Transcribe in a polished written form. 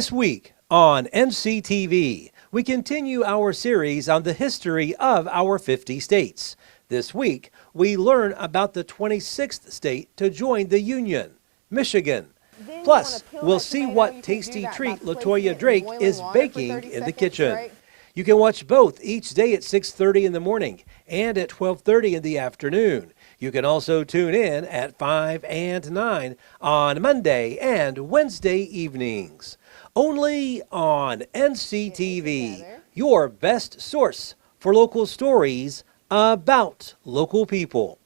This week on NCTV, we continue our series on the history of our 50 states. This week, we learn about the 26th state to join the Union, Michigan. Plus, we'll see what tasty treat LaToya Drake is baking in the kitchen. You can watch both each day at 6:30 in the morning and at 12:30 in the afternoon. You can also tune in at 5 and 9 on Monday and Wednesday evenings. Only on NCTV, your best source for local stories about local people.